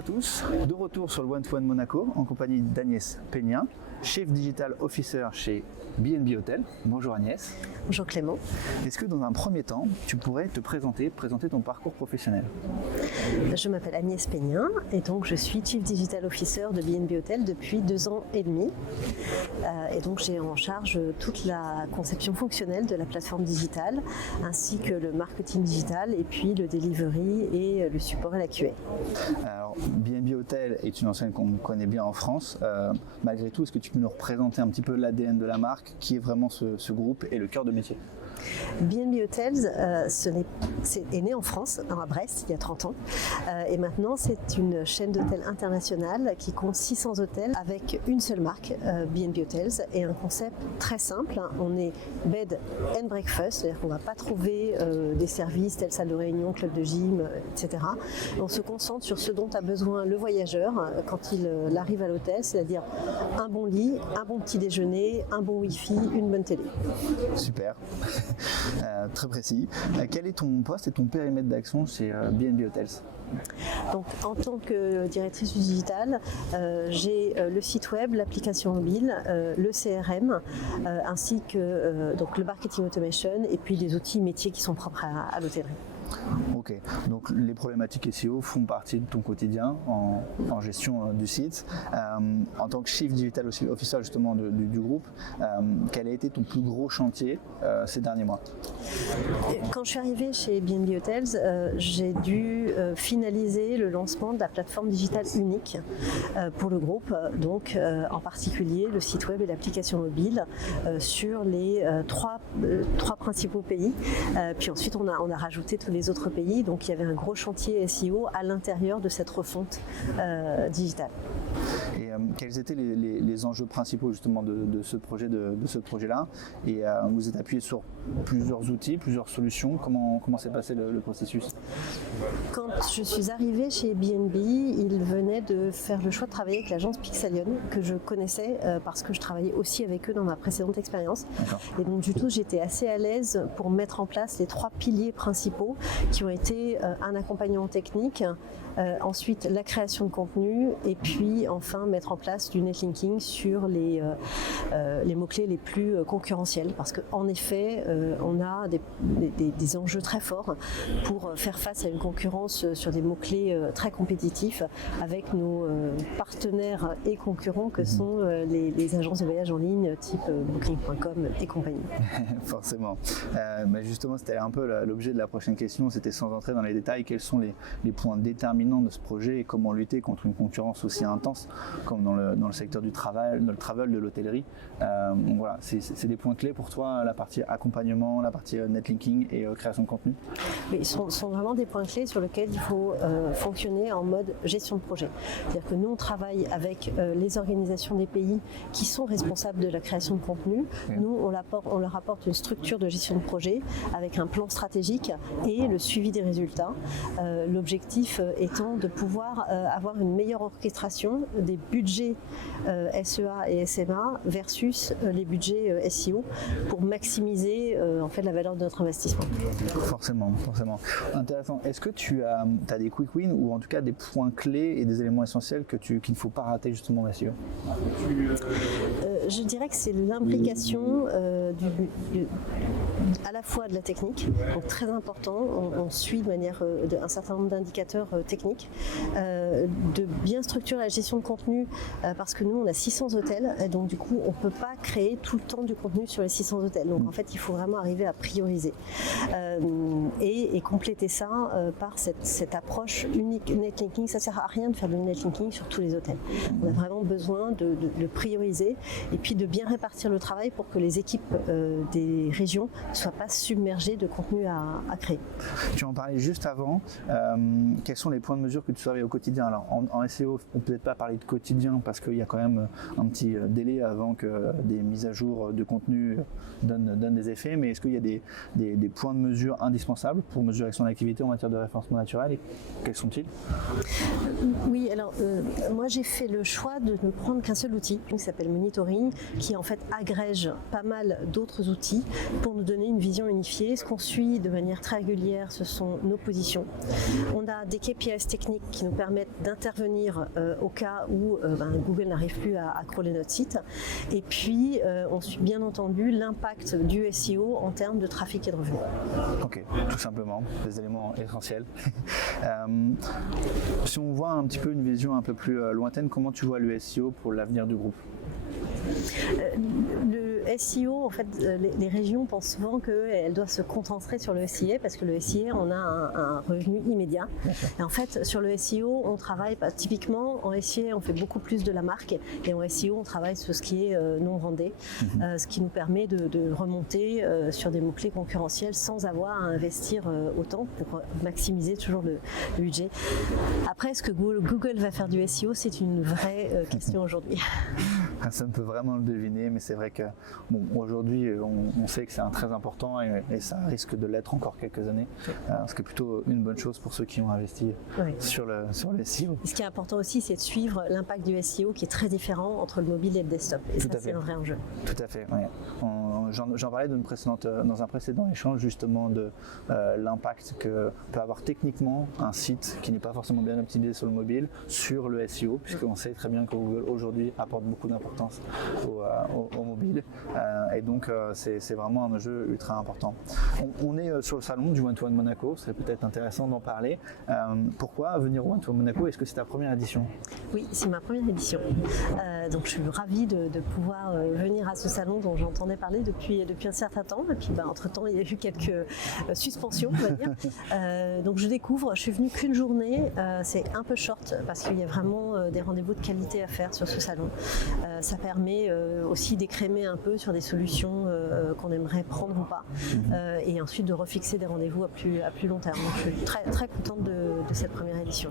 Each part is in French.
à tous, de retour sur le One to One Monaco en compagnie d'Agnès Peña, Chief Digital Officer chez B&B Hotels. Bonjour Agnès. Bonjour Clément. Est-ce que dans un premier temps, tu pourrais te présenter ton parcours professionnel? Je m'appelle Agnès Peña et donc je suis Chief Digital Officer de B&B Hotels depuis 2 ans et demi. Et donc j'ai en charge toute la conception fonctionnelle de la plateforme digitale ainsi que le marketing digital et puis le delivery et le support et la QA. Alors, B&B Hotels est une enseigne qu'on connaît bien en France. Malgré tout, est-ce que tu peux nous représenter un petit peu l'ADN de la marque, qui est vraiment ce groupe et le cœur de métier? B&B Hotels est né en France, à Brest, il y a 30 ans. Et maintenant, c'est une chaîne d'hôtels internationale qui compte 600 hôtels avec une seule marque, B&B Hotels, et un concept très simple. On est bed and breakfast, c'est-à-dire qu'on ne va pas trouver des services tels salle de réunion, club de gym, etc. On se concentre sur ce dont a besoin le voyageur quand il arrive à l'hôtel, c'est-à-dire un bon lit, un bon petit déjeuner, un bon wifi, une bonne télé. Super. Très précis. Quel est ton poste et ton périmètre d'action chez B&B Hotels? Donc, en tant que directrice du digital, j'ai le site web, l'application mobile, le CRM, ainsi que donc le marketing automation et puis des outils métiers qui sont propres à l'hôtellerie. Ok, donc les problématiques SEO font partie de ton quotidien en gestion du site. En tant que Chief Digital Officer justement du groupe, quel a été ton plus gros chantier ces derniers mois? Quand je suis arrivée chez B&B Hotels, j'ai dû finaliser le lancement de la plateforme digitale unique pour le groupe, donc en particulier le site web et l'application mobile sur les trois principaux pays. Puis ensuite on a rajouté tous les autres pays, donc il y avait un gros chantier SEO à l'intérieur de cette refonte digitale. Et quels étaient les enjeux principaux justement de ce projet-là? Et vous êtes appuyé sur plusieurs outils, plusieurs solutions. Comment s'est passé le processus? Quand je suis arrivée chez B&B, ils venaient de faire le choix de travailler avec l'agence Pixelion, que je connaissais parce que je travaillais aussi avec eux dans ma précédente expérience. Et donc du coup, j'étais assez à l'aise pour mettre en place les 3 piliers principaux qui ont été un accompagnement technique, ensuite la création de contenu et puis enfin mettre en place du netlinking sur les mots-clés les plus concurrentiels, parce qu'en effet on a des enjeux très forts pour faire face à une concurrence sur des mots-clés très compétitifs avec nos partenaires et concurrents que sont les agences de voyage en ligne type Booking.com et compagnie. Forcément. Mais justement, c'était un peu l'objet de la prochaine question, c'était sans entrer dans les détails, quels sont les points déterminants de ce projet et comment lutter contre une concurrence aussi intense comme dans le secteur du travail, dans le travel, de l'hôtellerie. Donc voilà, c'est des points clés pour toi, la partie accompagnement, la partie netlinking et création de contenu? Mais ils sont vraiment des points clés sur lesquels il faut fonctionner en mode gestion de projet. C'est-à-dire que nous, on travaille avec les organisations des pays qui sont responsables de la création de contenu. Nous, on leur apporte une structure de gestion de projet avec un plan stratégique et le suivi des résultats. L'objectif étant de pouvoir avoir une meilleure orchestration des budgets SEA et SMA versus les budgets SEO pour maximiser en fait la valeur de notre investissement. Forcément. Intéressant. Est-ce que tu as des quick wins ou en tout cas des points clés et des éléments essentiels qu'il ne faut pas rater justement en SEO? Je dirais que c'est l'implication à la fois de la technique, donc très important, on suit de manière un certain nombre d'indicateurs techniques, de bien structurer la gestion de contenu parce que nous on a 600 hôtels, donc du coup on ne peut pas créer tout le temps du contenu sur les 600 hôtels, donc en fait il faut vraiment arriver à prioriser et compléter ça par cette approche unique netlinking. Ça ne sert à rien de faire du netlinking sur tous les hôtels, on a vraiment besoin de prioriser et puis de bien répartir le travail pour que les équipes des régions ne soient pas submergées de contenu à créer. Tu en parlais juste avant, quels sont les points de mesure que tu surveilles au quotidien? Alors en SEO, on ne peut peut-être pas parler de quotidien parce qu'il y a quand même un petit délai avant que des mises à jour de contenu donnent des effets, mais est-ce qu'il y a des points de mesure indispensables pour mesurer son activité en matière de référencement naturel et quels sont-ils? Oui, alors moi j'ai fait le choix de ne prendre qu'un seul outil qui s'appelle Monitoring planning qui en fait agrège pas mal d'autres outils pour nous donner une vision unifiée. Ce qu'on suit de manière très régulière, ce sont nos positions. On a des KPIs techniques qui nous permettent d'intervenir au cas où Google n'arrive plus à crawler notre site. Et puis, on suit bien entendu l'impact du SEO en termes de trafic et de revenus. Ok, tout simplement, des éléments essentiels. Si on voit un petit peu une vision un peu plus lointaine, comment tu vois le SEO pour l'avenir du groupe ? Le SEO, en fait, les régions pensent souvent qu'elles doivent se concentrer sur le SIA parce que le SIA, on a un revenu immédiat. Et en fait, sur le SEO, on travaille typiquement en SIA, on fait beaucoup plus de la marque et en SEO, on travaille sur ce qui est non brandé, ce qui nous permet de remonter sur des mots-clés concurrentiels sans avoir à investir autant pour maximiser toujours le budget. Après, est-ce que Google va faire du SEO? C'est une vraie question aujourd'hui. Ça ne peut vraiment le deviner, mais c'est vrai que aujourd'hui, on sait que c'est très important et ça risque de l'être encore quelques années, ce qui est plutôt une bonne chose pour ceux qui ont investi sur le SEO. Ce qui est important aussi, c'est de suivre l'impact du SEO qui est très différent entre le mobile et le desktop. Et ça, c'est un vrai enjeu. Tout à fait. Ouais. J'en parlais dans un précédent échange justement de l'impact que peut avoir techniquement un site qui n'est pas forcément bien optimisé sur le mobile sur le SEO, puisqu'on sait très bien que Google aujourd'hui apporte beaucoup d'importance au mobile et donc c'est vraiment un enjeu ultra important. On est sur le salon du One-to-One Monaco, c'est peut-être intéressant d'en parler. Pourquoi venir au One-to-One Monaco? Est-ce que c'est ta première édition? Oui, c'est ma première édition. Donc je suis ravie de pouvoir venir à ce salon dont j'entendais parler depuis un certain temps. Et puis entre-temps, il y a eu quelques suspensions, on va dire. Donc je découvre, je suis venue qu'une journée. C'est un peu short parce qu'il y a vraiment des rendez-vous de qualité à faire sur ce salon. Ça permet aussi d'écrémer un peu sur des solutions qu'on aimerait prendre ou pas, et ensuite de refixer des rendez-vous à plus long terme. Donc, je suis très, très contente de cette première édition.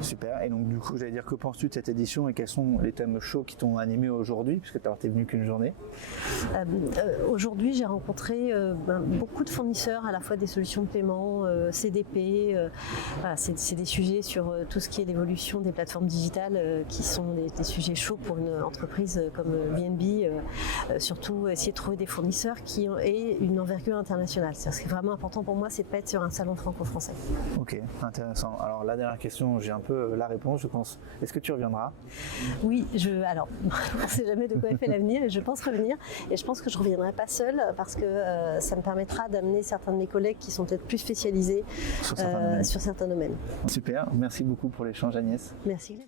Super, et donc du coup j'allais dire, que penses-tu de cette édition et quels sont les thèmes chauds qui t'ont animé aujourd'hui, puisque tu n'es venu qu'une journée? Aujourd'hui j'ai rencontré beaucoup de fournisseurs, à la fois des solutions de paiement, CDP, voilà, c'est des sujets sur tout ce qui est l'évolution des plateformes digitales qui sont des sujets chauds pour une entreprise comme BNB, surtout essayer de trouver des fournisseurs qui aient une envergure internationale. Ce qui est vraiment important pour moi, c'est de ne pas être sur un salon franco-français. Ok, intéressant. Alors la dernière question, j'ai un peu la réponse, je pense. Est-ce que tu reviendras? Oui, alors on ne sait jamais de quoi est fait l'avenir, et je pense revenir. Et je pense que je ne reviendrai pas seule parce que ça me permettra d'amener certains de mes collègues qui sont peut-être plus spécialisés sur certains domaines. Super, merci beaucoup pour l'échange, Agnès. Merci.